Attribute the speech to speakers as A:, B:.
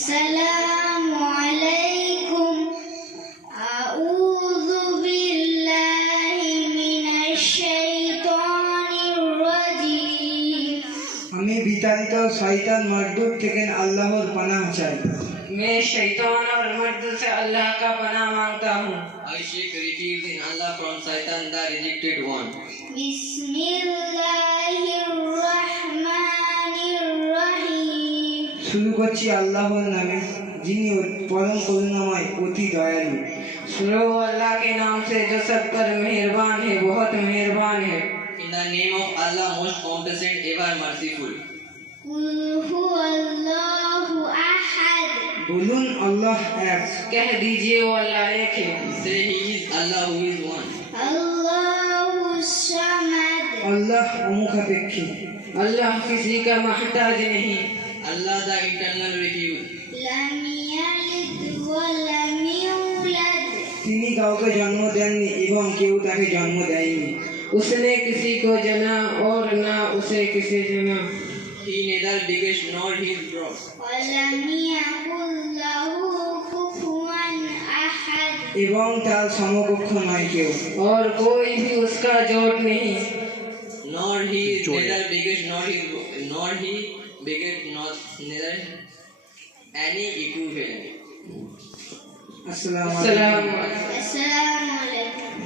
A: السلام عليكم أعوذ بالله من الشيطان الرجيم
B: আমি বিতাড়িত শয়তান মরদুদ থেকে আল্লাহর পানাহ চাই।
C: मैं शैतान और मर्द से अल्लाह का पनाह मांगता हूँ।
D: I seek refuge in Allah from Satan, the rejected one.
A: بسم الله الرحمن الرحيم
B: শুরু করছি আল্লাহর নামে, যিনি পরম করুণাময়, অতি দয়ালু।
C: शुरू अल्लाह के नाम से जो सब पर मेहरबान है, बहुत मेहरबान है।
D: In the name of Allah, most compassionate, ever merciful.
A: قل هو الله أحد
B: বলুন আল্লাহ এক।
C: कह दीजिए वो अल्लाह एक है।
D: Say He is Allah who is one.
A: الله الصمد
B: আল্লাহ অমুখাপেক্ষী।
C: अल्लाह किसी का मोहताज नहीं।
D: Allah the eternal refuge.
A: لم يلد ولم يولد
B: তিনি কাউকে জন্ম দেননি এবং কেউ তাকে জন্ম দেয়নি।
C: उसने किसी को जना और ना उसे किसी जना।
D: He neither begat nor his brought.
A: ولم يكن له كفوا أحد
B: এবং তার সমকক্ষ নয় কেউ।
C: और कोई भी उसका जोड़ नहीं।
D: Nor he neither begat nor he begat neither any equivalent.
B: আসসালামু আলাইকুম।
C: सलाम
A: السلام عليكم